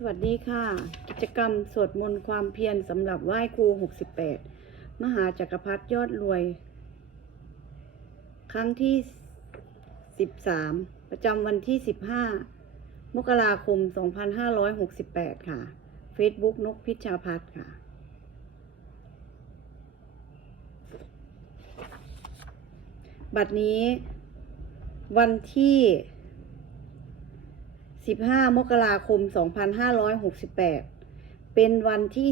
สวัสดีค่ะ กิจกรรมสวดมนต์ความเพียรสำหรับไหว้ครู 68 มหาจักรพรรดิยอดรวย ครั้งที่ 13 ประจำวันที่ 15 มกราคม 2568 ค่ะ Facebook นกพิชชาพัฒค่ะบัดนี้วันที่ 15 มกราคม 2568 เป็นวันที่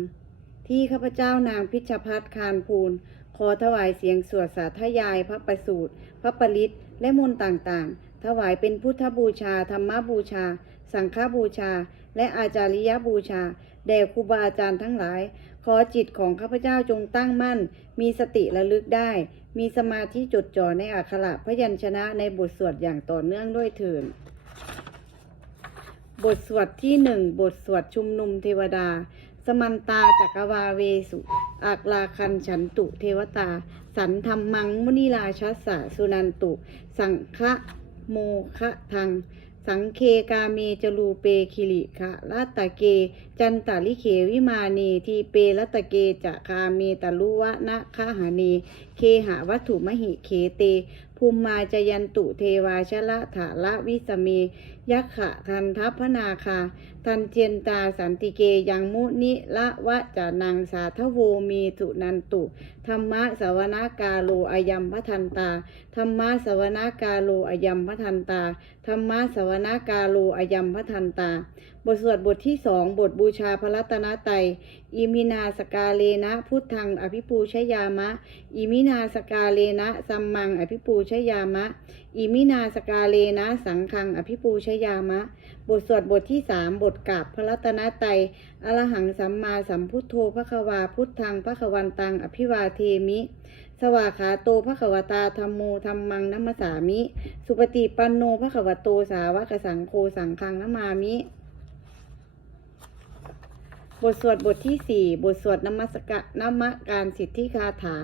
13 ที่ข้าพเจ้านางพิชพัฒน์คารภูลขอถวายเสียงสวดสาธยายพระประสูตร พระปริตและมนต์ต่างๆ ถวายเป็นพุทธบูชา ธรรมบูชา สังฆบูชา และอาจาริยบูชา แด่ครูบาอาจารย์ทั้งหลาย ขอจิตของข้าพเจ้าจงตั้งมั่น มีสติระลึกได้ มีสมาธิจดจ่อในอักขระพยัญชนะในบทสวดอย่างต่อเนื่องด้วยเถิด บทสวดที่หนึ่งบทสวดชุมนุมเทวดา สมันตาจักรวาเวสุ อากลาคันฉันตุเทวตา สันธรรมังมุนิราชัสสะสุนันตุ สังฆะโมคะทัง สังเคกาเมจรูเปคิริคะรัตะเก จันตาลิเขวิมานีทีเปรัตะเกจะคาเมตลุวะนะคหานีเคหะวัตถุมหิเคเต ภูมิมาจยันตุเทวาชละถาละวิสเมยักขะทันทัพพนาคา ทันเจนตาสันติเกยังมุนิละวะจานังสาทโวมีสุนันตุธรรมะสวนากาโลอายัมพทันตา ธรรมะสวนากาโลอายัมพทันตา ธรรมะสวนากาโลอายัมพทันตา บทสวดบทที่สองบทบูชาพระรัตนตรัยอิมินาสกาเลนะพุทธังอภิปูชยามะ อิมินาสกาเลนะสัมมังอภิปูชยามะ อิมินาสกาเลนะสังคังอภิปูชยามะบทสวดบทที่สามบทกราบพระรัตนตรัยอรหังสัมมาสัมพุทโธพระควาพุทธังพระควันตัง อภิวาเทมิ สวาขาโตพระขวตาธรรมโมธรรมังนัมมสามิ สุปฏิปันโนพระขวโตสาวกสังโฆสังฆังนัมามิ บทสวดบทที่สี่บทสวดนมัสกะนมะการสิทธิคาถา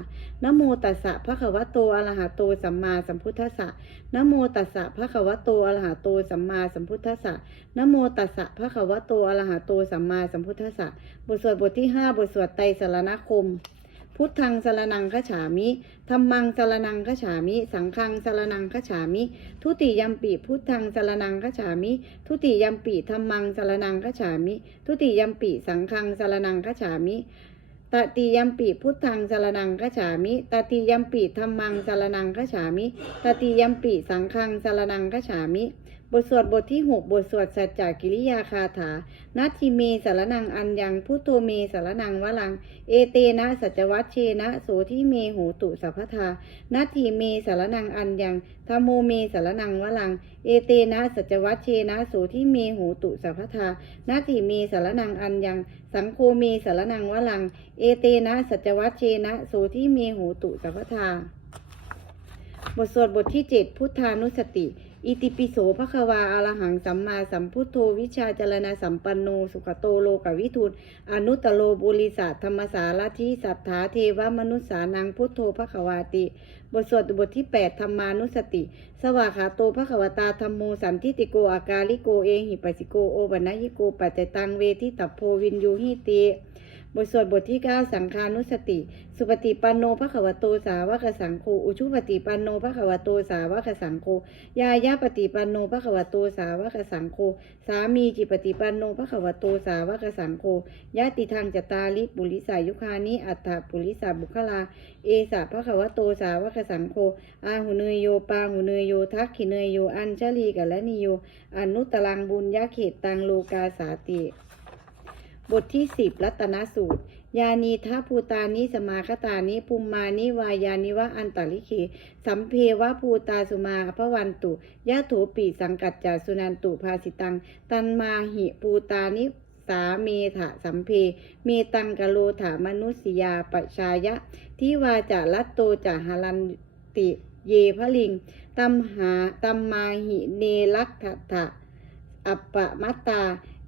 นโมตัสสะพระคะวะโตอรหะโตสัมมาสัมพุทธัสสะนโมตัสสะพระคะวะโตอรหะโตสัมมาสัมพุทธัสสะนโมตัสสะพระคะวะโตอรหะโตสัมมาสัมพุทธัสสะบทสวดบทที่ห้าบทสวดไตรสรณคม พุทธังสารนังคฉามิธรรมังสารนังคฉามิ สังฆังสารนังคฉามิ ทุติยมปิพุทธังสารนังคฉามิ ทุติยมปิธรรมังสารนังคฉามิ ทุติยมปิสังฆังสารนังคฉามิตติยมปิพุทธังสารนังคฉามิตติยมปิธรรมังสารนังคฉามิตติยมปิสังฆังสารนังคฉามิ บทสวดบทที่ 6 บทสวดสัจจกิริยาคาถานัตถิเมสารนังอัญญังพุทโธเมสารนังวลัง เอเตนะสัจวัชเชนะโสทิเมโหตุสัพพทานัตถิเมสารนังอัญญังธรรมโมเมสารนังวลัง เอเตนะสัจวัชเชนะโสทิเมโหตุสัพพทานัตถิเมสารนังอัญญังสังโฆเมสารนังวลัง เอเตนะสัจวัชเชนะโสทิเมโหตุสัพพทาบทสวดบทที่ 7 พุทธานุสติ อิติปิโสภควาอรหังสัมมาสัมพุทโธวิชาจรณะสัมปันโน สุขโตโลกวิทูลอนุตโลบุริสัทธรรมสารทิสัทธาเทวมนุษสานังพุทโธภควาติ บทสวดบทที่ 8 ธรรมานุสติ สวาขาโตภควตาธรรมโมสันทิติโกอากาลิโกเอหิปัสสิโกโอบันยิโกปัจจตังเวทิตัพโพวินยูหิติ บทสวดบทที่ 9 สังฆานุสติ สุปฏิปันโนภควโตสาวกสังโฆอุชุปฏิปันโนภควโตสาวกสังโฆยายาปฏิปันโนภควโตสาวกสังโฆสามีจิปฏิปันโนภควโตสาวกสังโฆญาติทางจตาลิปุริสายุคานิอัตถปุริสาบุคลา เอสาพระภควโตสาวกสังโฆอาหุเนยโยปาหุเนยโยทักขิเนยโยอัญชลีกัลนิโยอนุตตรังบุญยาเขตตังโลกาสาติ บทที่สิบรัตนสูตร ยานีทัภูตานิสมาคตานิภูมมานิวายานิวะอันตลิเคสัมเพวะภูตาสุมาพระวันตุยะโถปีสังกัจจาสุนันตุภาสิตัง ตันมาหิภูตานิสาเมถะสัมเพ เมตังกะโลถามนุสยาปชายะ ทิวาจารัตโตจาหรันติเยพลิง ตัมหาตัมมาหิเนลักขะอัปปะมัตตา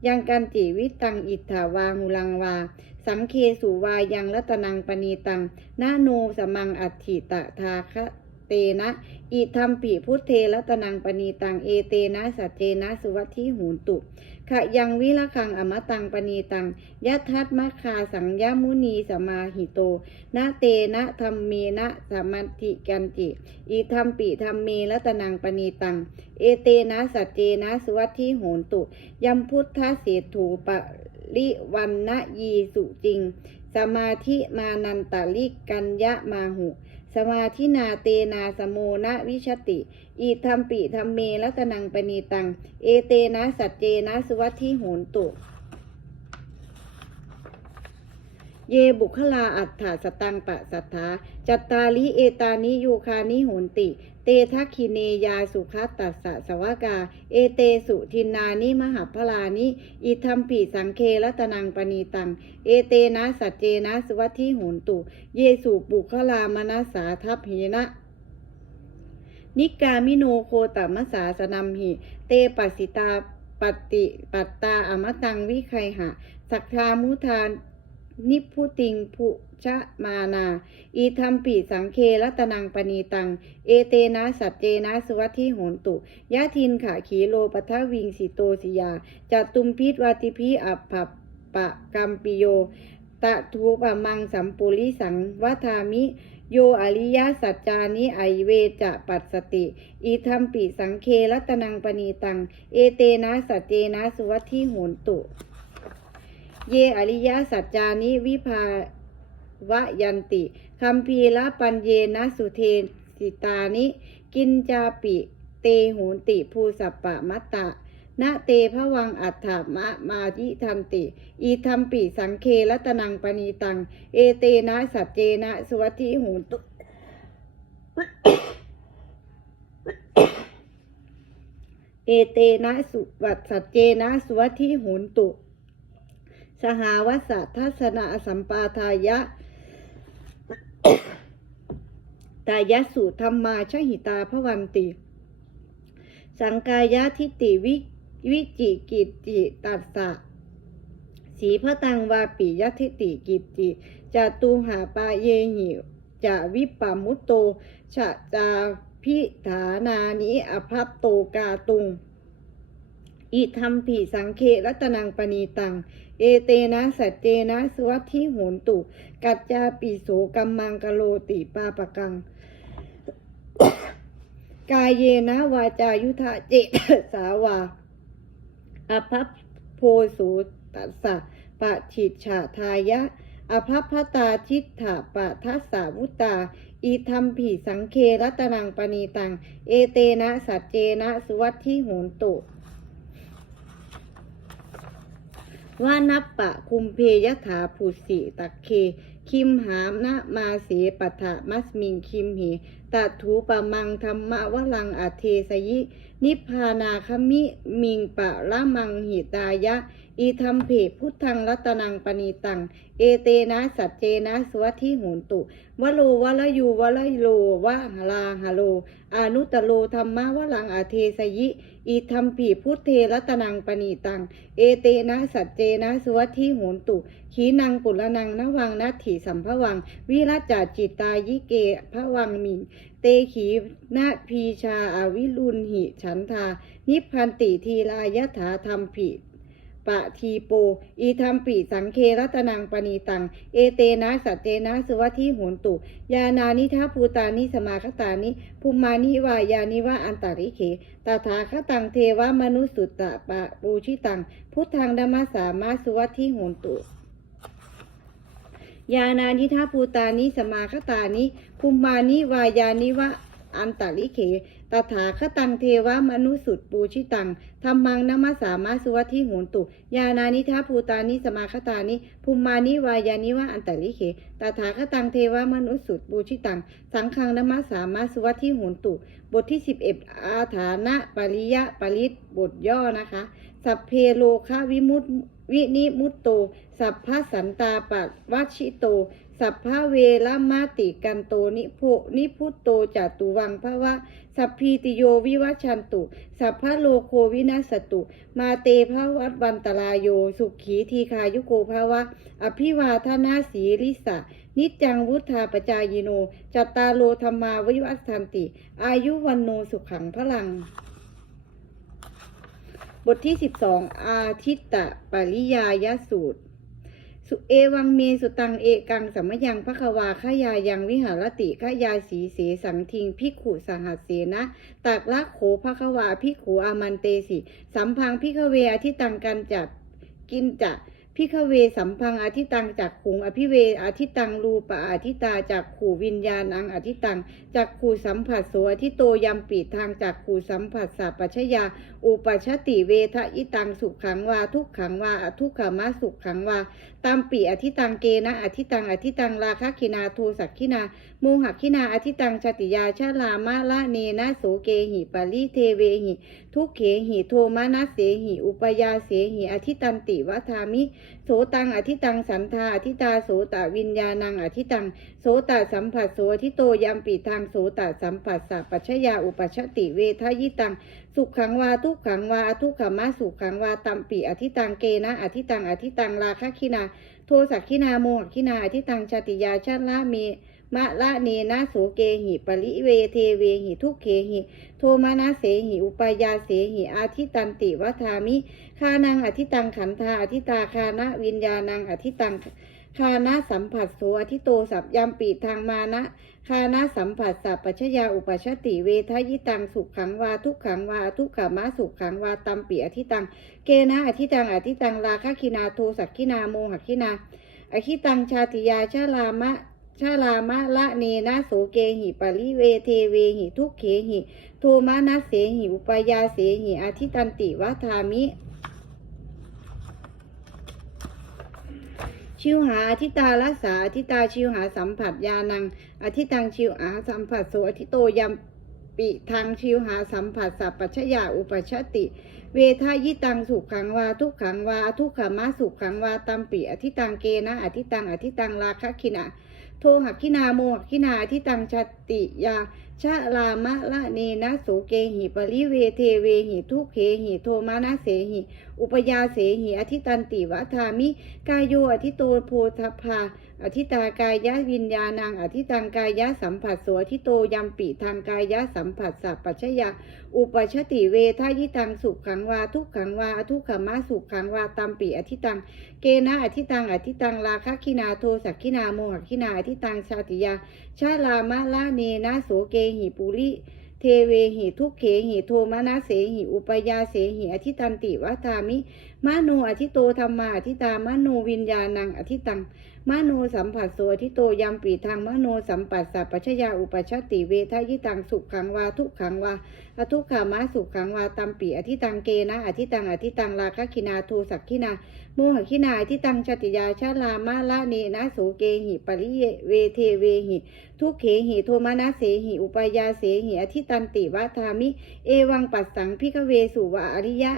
ยังกันจิวิตังอิทธาวาหุลังวา สังเคสุวายังรัตนังปณีตัง นาโนสมังอัตถิตะทาคะเตนะ อิธรรมปิพุทเทรัตนังปณีตัง เอเตนะสัจเจนะสุวัติหูนตุ ขะยังวิละคังอมตังปณีตังยัตทัตมะคาสังยมุนีสมาหิโตนะเตนะธรรมเมนะสมัติกันจิอิทัมปิธรรมเมรัตนังปณีตัง เอเตนะสัจเจนะสุวัตถิโหนตุยัมพุทธเสถูปริวันนะยีสุจริง สมาธิมานันตลิกัญญะมาหุ สมาธินาเตนาสโมนะวิชติอิทัมปิธรรมเมรัตนังปณีตัง เอเตนะสัจเจนะสุวัติโหนตุ เยบุคลาอัฏฐสตังปะสัทธาจัตตาลิเอตานิโยคานิโหนติ เตทักขิเนยาสุขัตตัสสะสวากา เอเตสุทินานิมหาพลานิอิทัมปิสังเครัตนังปณีตัง เอเตนะสัจเจนะสุวัตถิโหนตุ เยสุบุคลามนัสาทัพเหนะนิกามิโนโคตมสาสนัมหิ เตปัสสิตาปฏิปัตตาอมตังวิไคหะ สักทามุทาน นิพพุติงพุชะมานา อีทัมปิสังเครัตนังปณีตัง เอเตนะสัจเจนะสุวัตถิโหนตุยะทินขาขีโลปัทวิงสิโตสิยาจัตุมพิษวาติพิอัปปะปะกัมปิโย ตะทูปะมังสัมปุริสังวัามิโยอริยสัจจานิไอเวจะปัสสติ อีทัมปิสังเครัตนังปณีตัง เอเตนะสัจเจนะสุวัตถิโหนตุ เยอริยสัจจานิวิภาวยันติคัมภีละปัญเยนะสุเทสิตานิ กินจาปิเตหนติภูสัปปะมัตตะนะเตภวังอัฏฐมะมายิทันติ อีทัมปิสังเครัตนังปณีตัง เอเตนะสัจเจนะสุวัติหนตุเอเตนะสุวัตสัจเจนะสุวัติหนตุ สหาวัสทัศนะสัมปาทายะตายะสุธรรมาชหิตาพวันติ สังกายะทิฏฐิวิวิจิกิจิตัสสะสีพระตังวาปิยทิฏฐิกิจิจาตูหาปาเยหิจะวิปปามุตโตชะจาพิฐานานิอภัตโตกาตุง อิทัมผีสังเครัตนังปณีตัง เอเตนะสัจเจนะสวัตถิโหนตุ กัจจาปิโสกัมมังกโลติปาปะกัง กายเยนะวาจายุทะเจตสาวาอภัพโพสุตัสสะปะฉิฉาทายะ อภัพพตาชิตถาปะทัสสาวุตาอีทัมผีสังเครัตนังปณีตัง เอเตนะสัจเจนะสุวัตถิโหนตุ ว่านับปะคุมเพยถาภูสิตักเค คิมหามนะมาเสปัฏฐมัสมิงคิมเหตัถูปะมังธรรมะวลังอเทสยิ นิพพานาคมิมิงปะละมังหิตายะ อีทัมเพพุทธังรัตนังปณีตัง เอเตนะสัจเจนะสวัตถิโหนตุวโลวะละยูวะละโลวะหลาหะโลอนุตโลธรรมะวลังอเทสยิ อีทัมผีพุทเทรัตนังปณีตัง เอเตนะสัจเจนะสุวัติโหนตุ ขีนังปุรนังนวังนัตถิสัมภวัง วิรัจจจิตตายิเกพระวังมิงเตขีนาพีชาอาวิรุณหิฉันทา นิพันติทีลายถาธรรมผี ปะทีโป อีทัมปิสังเครัตนังปณีตัง เอเตนะสัจเจนะสุวัติโหนตุ ยานานิทัพภูตานิสมาคตานิภูมานิวายานิวะอันตาริเขตถาคตังเทวมนุสุตตะปะปูชิตัง พุทธังธรรมสามาสุวัติโหนตุยานานิทัพภูตานิสมาคตานิภูมานิวายานิวะอันตาริเข ตถาคตังเทวมนุสสุตปูชิตังธรรมังนมัสสามาสุวัติโหนตุ ยานานิทัพภูตานิสมาคตานิภูมานิวายานิวะอันตริเขตถาคตังเทวมนุสสุตปูชิตัง สังฆังนมัสสามาสุวัติโหนตุ บทที่ 11 อาถานะปริยะปริตบทย่อนะคะ สัพเพโลคะวิมุตติวินิมุตโต สัพพสันตาปะวัชิโต สัพพะเวรมาติกันโตนิโพนิพุตโตจตุวังภวะสัพพีติโยวิวัชันตุ สัพพะโลโควินัสตุ มาเตภวัตวันตรายโย สุขีทีคายุโกภวะ อภิวาทนาสีลิสะ นิจังวุธาปจายโน จัตตาโลธรรมาวิวัฏันติ อายุวันโนสุขังพลัง บทที่ 12 อาทิตตะปริยายสูตร สุเอวังเมสุตังเอกังสัมมยังพระควาขยายังวิหารติขยาสีเสสังทิงพิขุสหัสเสนะตักละโขพระควาพิขุอามันเตสิ สัมพังพิกเวอธิตังกันจัดกินจะพิกเวสัมพังอธิตังจากขุงอภิเวอธิตังรูปะอธิตาจากขู่วิญญาณังอธิตังจากขู่สัมผัสโสอธิโตยัมปีทางจากขู่สัมผัสสัพปัชยา อุปชติเวทะอิตังสุขขังวาทุกขังวาอทุกขมะสุขขังวาตามปีอธิตังเกนะอธิตังอธิตังราคะคินาทูสักขินาโมหคินาอธิตังชติยาชาลามะละเนนะโสเกหิปาลิเทเวหิทุกเขหิโทมานะเสหิอุปยาเสหิอธิตันติวัฏามิ ตังอธิตังสันทาอธิตาโสตวิญญาณังอธิตังโสตสัมผัสโสอธิโตยัมปีทางโสตสัมผัสสะปัชยาอุปชติเวทยิตังสุขขังวาทุกขังวาทุกขมะสุขขังวาตัมปีอธิตังเกนะอธิตังอธิตังราคะคินาโทสักขินาโมหขินาอธิตังชาติยาชาละเมมะละเนนะโสเกหิปริเวเทเวหิทุกเขหิ โทมานะเสหิอุปยาเสหิอาทิตันติวัฏามิ คานังอธิตังขันธาอธิตาคานะวิญญาณังอธิตังคานะสัมผัสโสอธิโตสัพยามปีทางมานะคานาสัมผัสสัพปัชยาอุปชติเวทยิตังสุขขังวาทุกขังวาทุกขมะสุขขังวาตัมปีอธิตัง เกนะอธิตังอธิตังราคะคินาโทสักขินาโมหคินาอคิตังชาติยาชาลามะชาลามะละเนนะโสเกหิปริเวเทเวหิทุกเขหิโทมานะเสหิอุปยาเสหิอธิตันติวัฏามิ ชิวหาอธิตารักษาอธิตาชิวหาสัมผัสยานัง อธิตังชิวหาสัมผัสโสอธิโตยมปิทางชิวหาสัมผัสสัพปัชยาอุปชติ เวทายิตังสุขขังวาทุกขังวาทุกขมะสุขขังวาตัมปิอธิตังเกนะอธิตังอธิตังราคะคินะ โทหักขินาโมหักขินาที่ตังชติยาชะลามะละเนนะสุเกหิปริเวเทเวหิทุเขหิโทมานะเสหิ อุปยาเสหิอธิตันติวัฏามิ กายโยอธิโตโพธพา อธิตากายะวิญญาณัง อธิตังกายะสัมผัสสอธิโตยัมปิทางกายะสัมผัสสัพปัชยาอุปชติเวทายิตังสุขขังวาทุกขังวาทุกขมะสุขขังวาตัมปิอธิตัง เกนะอธิตังอธิตังราคะคินาโทสักขินาโมหคินาอธิตังชาติยา ชาลามะละเนนะโสเกหิปุริเทเวหิทุกเขหิโทมานะเสหิอุปยาเสหิอธิตันติวัฏามิมโนอธิโตธรรมาอธิตามโนวิญญาณังอธิตัง มโนสัมผัสโสอธิโตยัมปีทางมโนสัมปัสสัพปชยาอุปชติเวทยิตังสุขขังวาทุกขังวาอทุกขามะสุขขังวาตัมปีอธิตังเกนะอธิตังอธิตังราคะคินาโทสักขินาโมหคินาอธิตังชติยาชาลามะละเนนะโสเกหิปริเยเวเทเวหิ ทุกเขหิโทมานะเสหิอุปยาเสหิอธิตันติวัฏามิ เอวังปัสสังพิกเวสุวะอริยะ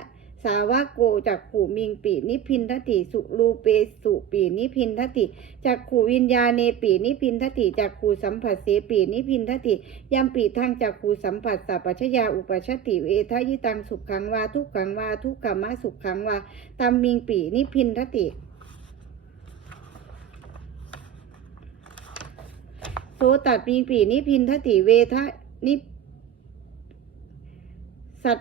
สาวกโกจากขู่มิงปีนิพินทติสุรูเปสุปีนิพินทติจากขู่วิญญาเนปีนิพินทติจากขู่สัมผัสเสปีนิพินทติยามปีทางจากขู่สัมผัสสัพปชยาอุปชติเวทยิตังสุขขังวาทุกขังวาทุกขมะสุขขังวาตัมมิงปีนิพินทติโสตัดมีปีนิพินทติเวทนิสัต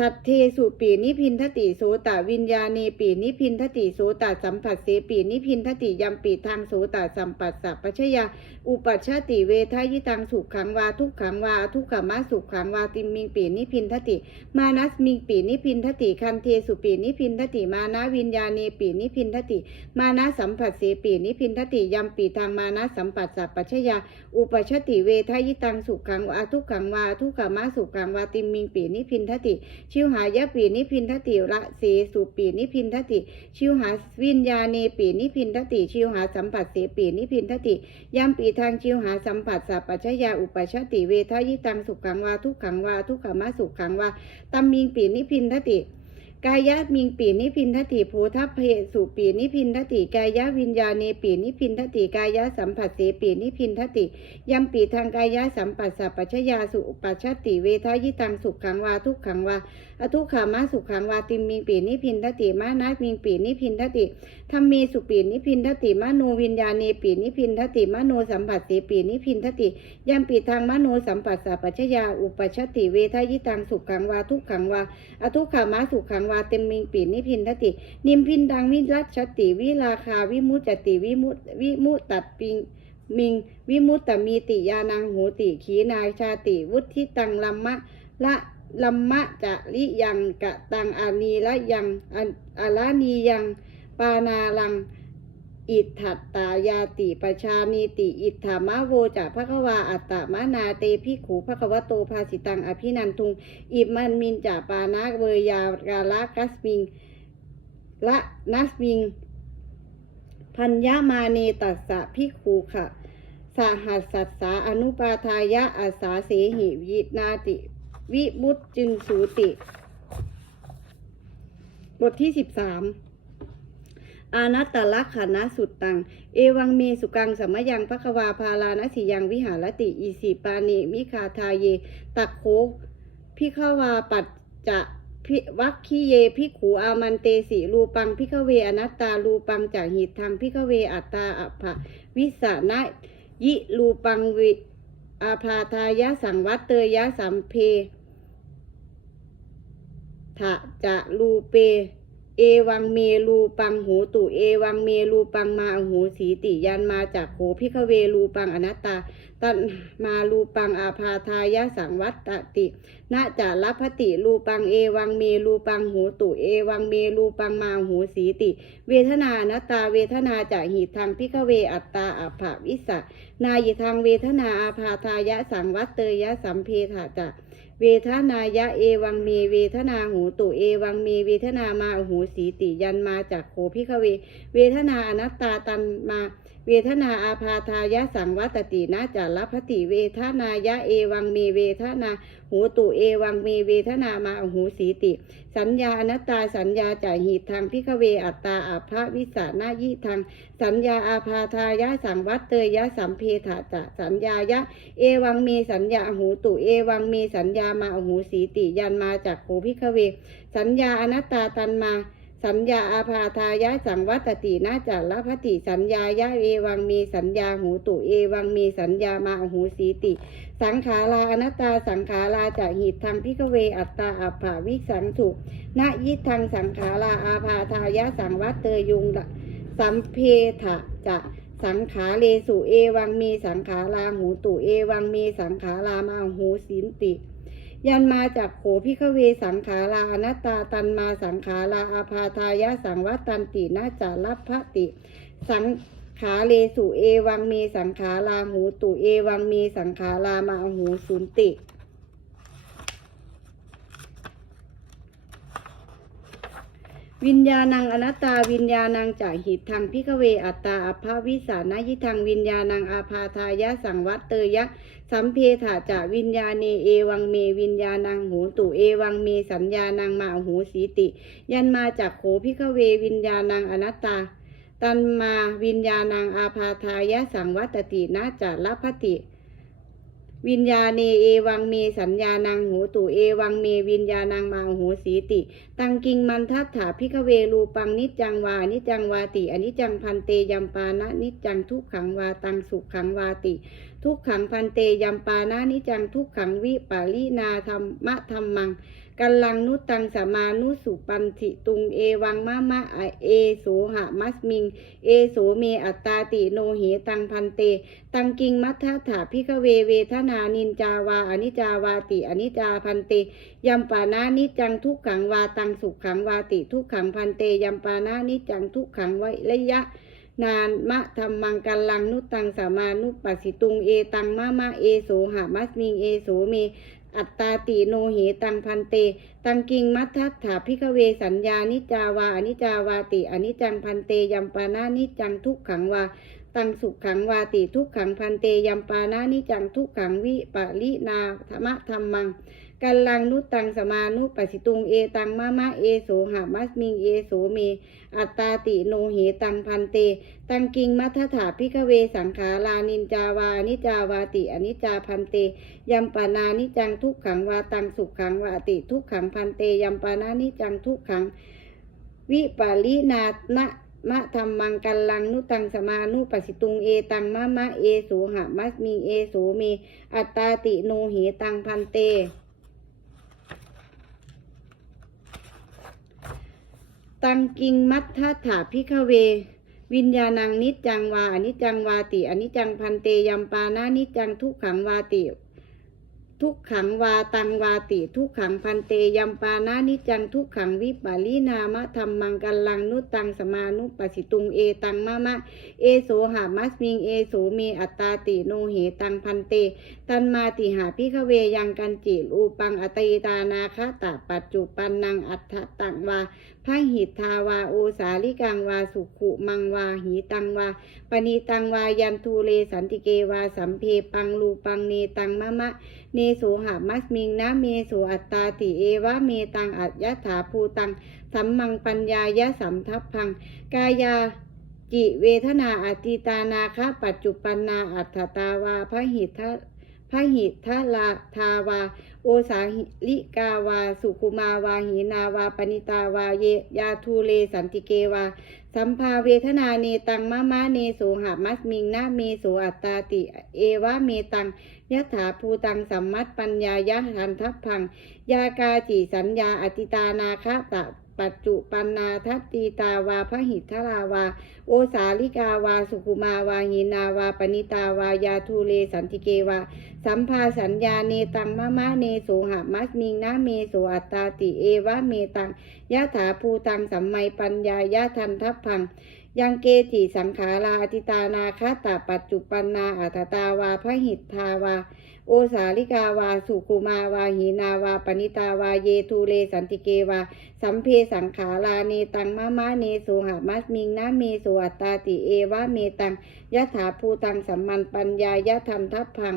สัตเทสุปีนิพินทติโสตวิญญาเนปีนิพินทติโสตสัมผัสเสปีนิพินทติยัมปีทางโสตสัมปัสสะปัชยาอุปัชชติเวทายิตังสุขขังวาทุกขังวาทุกขมะสุขขังวาติมิงปีนิพินทติ มานัสมิงปีนิพินทติคันเทสุปีนิพินทติมานะวิญญาเนปีนิพินทติ มานะสัมผัสเสปีนิพินทติยัมปีทางมานะสัมปัสสะปัชยาอุปัชติเวทายิตังสุขขังวาทุกขังวาทุกขมะสุขขังวาติมมิงปีนิพินทติชิวหายะปีนิพินทติละเสสุปีนิพินทติ ชิวหาวิญญาเนปีนิพินทติ ชิวหาสัมผัสเสปีนิพินทติยามปีทางชิวหาสัมผัสสัพปัชยาอุปชติเวทายิตังสุขขังวาทุกขังวาทุกขมะสุขขังวาตัมมิงปีนิพินทติ กายะมิงปีนิพินทติภูทัพเพสุปีนิพินทติกายะวิญญาเนปีนิพินทติกายะสัมผัสเสปีนิพินทติยัมปีทางกายะสัมปัสสะปัชญาสุปัชชติเวทายิตังสุขขังวาทุกขังวาอทุกขามาสุขขังวาติมิงปีนิพินทติมานามิงปีนิพินทติธรรมเมสุปีนิพินทติมโนวิญญาเนปีนิพินทติมโนสัมผัสเสปีนิพินทติยัมปีทางมโนสัมปัสสะปัชญาอุปัชชติเวทายิตังสุขขังวาทุกขังวาอทุกขามาสุขังวาเต็มมิงปีนิพินทติ นิมพินดังวิรัชติวิราคาวิมุตติวิมุตวิมุตตัดปิงมิง วิมุตตมีติยานังหูติขีนายชาติวุฒิตังลัมมะละลัมมะจะลิยังกะตังอานีละยังอันอาลานียัง ปานาลัง อิทธัตตายาติปชานีติ อิทธามะโวจะควาอัตตมะนาเตพิขูภควโตภาสิตังอภินันทุง อิมันมินจาปานะเวยากาละกัสมิงละนัสมิง พัญญามาเนตัสสะพิขูขะสหัสสัสสาอนุปาทายะอาสาเสหิวินาติ วิมุตจึงสูติ บทที่สิบสาม อานัตตลักขณะสุดตัง เอวังเมสุกังสมยังพระควาพาลานสิยังวิหารติอีสีปานิมิคาทาเย ตักโคพิขวาปัจจะพิวัคคีเยพิขูอามันเตสิรูปังพิขเวอนัตตารูปังจากหิตทางพิขเวอัตตาอัภะวิสานะยิรูปังวิอาพาทายะสังวัตเตยะสัมเพทะจะรูเป เอวังเมรูปังหูตุเอวังเมรูปังมาหูสีติยันมาจากโหพิขเวรูปังอนัตตา ตันมารูปังอาพาทายะสังวัตตตินะจะรัพติรูปังเอวังเมรูปังหูตุเอวังเมรูปังมาหูสีติ เวทนานัตตาเวทนาจะหิทางพิขเวอัตตาอัภาวิสะ นายิทางเวทนาอาพาทายะสังวัตเตยะสัมเพถาจะเวทนายะเอวังเมเวทนาหูตุเอวังเมเวทนามาหูสีติยันมาจากโคพิขเว เวทนาอนัตตาตันมา เวทนาอาพาทายะสังวัตตินะจารพติเวทนายะเอวังเมเวทนาหูตุเอวังเมเวทนามาหูสีติ สัญญาอนัตตาสัญญาจ่ายหีทางพิขเวอัตตาอาภาวิสานายิทางสัญญาอาพาทายะสังวัตเตยะสัมเพถะจะสัญญายะ เอวังมีสัญญาหูตุเอวังมีสัญญามาหูสีติยันมาจากโคพิขเว สัญญาอนัตตาตันมาสัญญาอาภาทายะสังวัตตินาจาระพติสัญญายะเอวังมีสัญญาหูตุเอวังมีสัญญามาหูสีติ สังขาราอนัตตาสังขาราจะหิตทางพิกเวอัตตาอัปภาวิสังสุนายิทางสังขาราอาภาทายะสังวัตเตยุงสัมเพทะจะสังขาเลสุเอวังมีสังขาราหูตุเอวังมีสังขารามาหูสินติ ยันมาจากโขพิขเวสังขาราอนัตตาตันมาสังขาราอาพาทายะสังวัตตันตินาจารัพพติ สัง ขาเลสุเอวังมีสังขาราหูตุเอวังมีสังขารามาหูสุนติวิญญาณังอนัตตาวิญญาณังจากหิตทางพิกเวอัตตาอภาวิสานายิทางวิญญาณังอาพาทายะสังวัตเตยะสัมเพถาจะวิญญาเนเอวังเมวิญญาณังหูตุเอวังเมสัญญานังมาหูสีติ ยันมาจากโขพิกเววิญญาณังอนัตตา ตันมาวิญญาณังอาพาทายะสังวัตตินาจารพติ วิญญาเนเอวังเมสัญญานังหูตุเอวังเมวิญญาณังมาหูสีติ ตังกิงมันทัตถาพิกเวรูปังนิจังวานิจังวาติอนิจังพันเตยัมปานะนิจังทุกขังวาตังสุขขังวาติ ทุกขังพันเตยัมปานะนิจจังทุกขังวิปาลินาธรรมะธรรมัง กัลลังนุตตังสมานุสุปันธิตุงเอวังมะมะอเอโสหะมัสมิง เอโสเมอัตตาติโนเหตังพันเต ตังกิงมัทธถาพิกเวเวทนานินจาวาอนิจาวาติอนิจาพันเตยัมปานานิจังทุกขังวาตังสุขขังวาติทุกขังพันเตยัมปานานิจังทุกขังไวระยะนานมะธรรมังกัลลังนุตตังสามานุปัสสิตุงเอตังมะมะเอโสหะมัสมิงเอโสเม อัตตาติโนเหตังพันเต ตังกิงมัทธัตถาพิกเวสัญญานิจาวาอนิจาวาติอนิจังพันเตยัมปานานิจังทุกขังวาตังสุขขังวาติทุกขังพันเตยัมปานานิจังทุกขังวิปะลินาธรรมะธรรมัง กัลลังนุตังสมานุปัสสิตุงเอตังมะมะเอโสหามัสมิงเอโสเม อัตตาติโนเหตังพันเต ตังกิงมัทถาพิกเวสังขารานินจาวานิจาวาติอนิจาพันเตยัมปานานิจังทุกขังวาตังสุขขังวาติทุกขังพันเตยัมปานานิจังทุกขัง วิปาลินานะมะธรรมังกัลลังนุตังสมานุปัสสิตุงเอตังมะมะเอโสหะมัสมิงเอโสเม อัตตาติโนเหตังพันเต ตังกิงมัทธถาพิกเว วิญญาณังนิจจังวาอนิจจังวาติอนิจจังพันเตยัมปานานิจจังทุกขังวาติ ทุกขังวาตังวาติ ทุกขังพันเตยัมปานานิจจังทุกขังวิปาลีนามะธรรมังกัลลังนุตังสมานุปัสสิตุงเอตังมะมะเอโสหามัสมิงเอโสเมอัตตาติโนเหตังพันเต ตันมาติหาพิขเวยังกันจิรูปังอตยตานาคตะปัจจุปันนังอัฏฐตังวา พระหิทธาวาโอสาลิกังวาสุขุมังวาหีตังวาปณีตังวายันทูเลสันติเกวาสัมเพปังลูปังเนตังมะมะ เนโสหามัสมิงนะเมโสอัตตาติเอวะเมตังอัจยถาภูตังสัมมังปัญญายะสัมทัพพัง กายาจิเวทนาอติตานาคปัจจุปันนาอัตตาวาพระหิทธพระหิทธาลาทาวา โอสาหิลิกาวา สุคุมาวาหีนาวาปณิตาวาเยยาทูเลสันติเกวา สัมภาเวทนาเนตังมะมะเนโสหามัสมิงนาเมโสอัตตาติ เอวะเมตังยะถาภูตังสัมมัตปัญญายะหันทัพพัง ยากาจิสัญญาอติตานาคตะ ปัจจุปันนาทัตตีตาวาพระหิทธาราวา โอสาลิกาวา สุคุมาวาหินาวาปณิตาวายาทูเลสันติเกวา สัมภาสัญญาเนตังมะมะเนโสหะมัสมิงนะเมโสอัตตาติเอวะเมตังยะถาภูตังสัมไมปัญญายะทันทัพพังยังเกจิสังขาราอติตานาคตาปัจจุปันนาอัตตาวาพระหิทธาวา โอสาลิกาวา สุคุมาวาหีนาวาปณิตาวาเยทูเลสันติเกวา สัมเพสังขาราเนตังมะมะเนโสหะมัสมิงนะเมโสอัตตาติเอวะเมตังยะถาภูตังสัมมันปัญญายะทันทัพพัง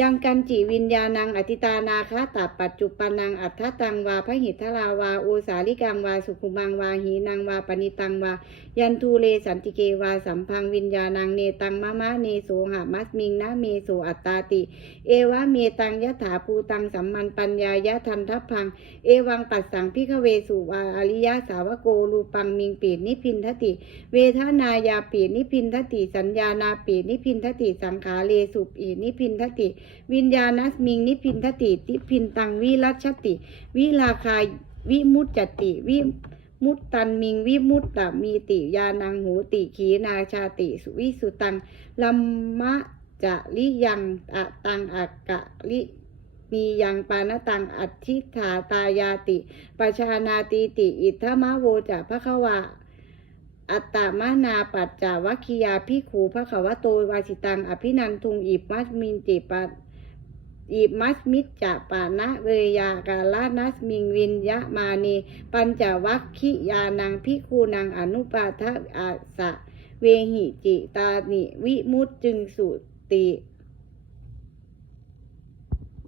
ยังกันจิวิญญาณังอธิตานาคาตาปัจจุปันนังอัฏฐตังวาพระหิทธราวาโอสาลิกังวาสุขุมังวาหีนังวาปณิตังวา ยันทูเลสันติเกวาสัมพังวิญญาณังเนตังมะมะเนโสหะมัสมิงนะเมโสอัตตาติ เอวะเมตังยะถาภูตังสัมมันปัญญายะทันทัพพัง เอวังปัสสังพิขเวสุวาอริยสาวโกรูปังมิงปีนิพินทติ เวทนายาปีนิพินทติ สัญญานาปีนิพินทติสังขาเลสุปีนิพินทติ วิญญาณัสมิงนิพินทติติพินตังวิรัชติ วิลาคาวิมุตจติวิ มุตตันมิงวิมุตตมีติยานังหูติขีนาชาติสุวิสุตังลัมมะจะลิยังอะตังอักกะลิมียังปานตังอัตถิธาตายาติปชานาติติ อิทธมะโวจะพระควาอัตตามานาปัจจาวัคคียาพิขูพระขวโตวาสิตัง อภินันทุงอิบมัสมินติปะ อิมัสมิจจะปานะเวยากาลานัสมิงวินยะมานีปัญจวัคคิยานังพิคูนังอนุปาทะอาสะ เวหิจิตานิวิมุตจึงสุติ